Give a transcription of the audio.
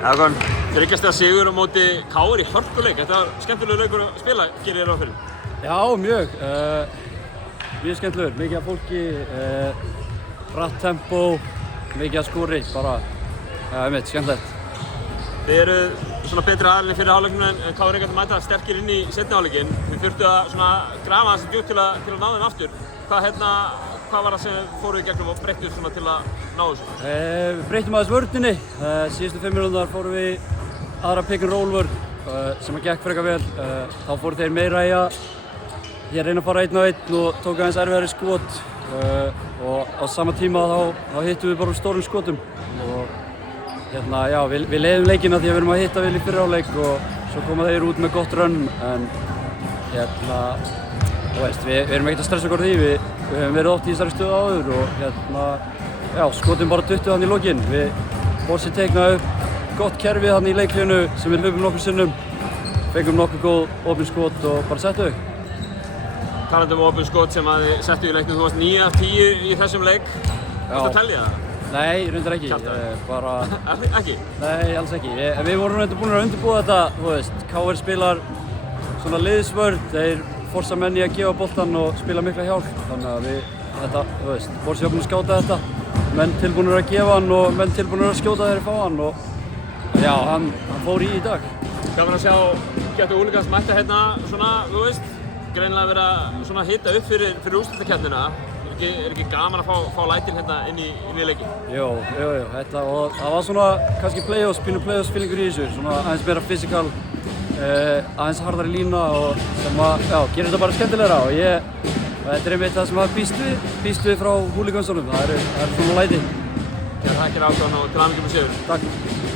Hákon, þriggjastiga sigur á móti KR í hörkuleik. Þetta var skemmtilegur leikur að spila, gerir þér ráð fyrir? Já, mjög. Mjög skemmtilegur, mikið af fólki, hratt tempó, mikið af skúri, bara, skemmtilegt. Þið eru svona betri aðalinn fyrir hálfleikinu en KR er gæti að mæta sterkir inn í seinni hálfleikin. Þið þurftu að svona grafa þessi djúpt til að ná þeim aftur. Hvað var það sem fóruð í gegnum og breyttuð svona til að ná þessu? Við breyttum aðeins vörninni. Síðustu 5 mínúturnar fórum við aðra pick and roll vörn sem gekk frekar vel. Þá fóru þeir meira í að reyna að fara 1 á 1 og tók aðeins erfiðari skot. Og á sama tíma þá hittum við bara stórum skotum. Og já, við leiðum leikina því að við erum að hitta vel í fyrri hálfleik og svo koma þeir út með gott run. En þú veist, við erum ekkert að stressa okkur því. Við höfum verið oft í þessari stöðu áður og skotum bara 20 þannig í lokin. Borsi teiknaði upp gott kerfi þannig í leiklinu sem við hlupum nokkur sinnum. Fengum nokkuð góð opin skot og bara settu þau. Talandi um opin skot sem að þið settu í leiknum, þú varst 9 af 10 í þessum leik. Viltu að telja það? Nei, reyndar ekki. Ekki? Nei, alls ekki. Við vorum reyndar búin að undirbúa þetta, þú veist. KR spilar svona liðsvörn, þeir forsa menn í að gefa boltan og spila mikla hjálp. Þannig að Borsi var búinn að skáta þetta. Menn tilbúnir að gefa hann og menn tilbúnir að skjóta þegar þeir fá hann og já, hann fór í dag. Gaman að sjá Getur Hooligans mætta hérna svona, þú veist, greinilega vera svona að hita upp fyrir úrslitakeppnina. Er ekki gaman að fá lætin hérna inn í leikin? Jú, og það var svona kannski playoffs feelingur í þessu, svona aðeins meira physical, aðeins harðari lína og sem að, gerir þetta bara skemmtilegra og þetta er einmitt það sem að býst við frá Hooligansunum, það er svona læti. Takk fyrir Hákon og til hamingju með sigur. Takk.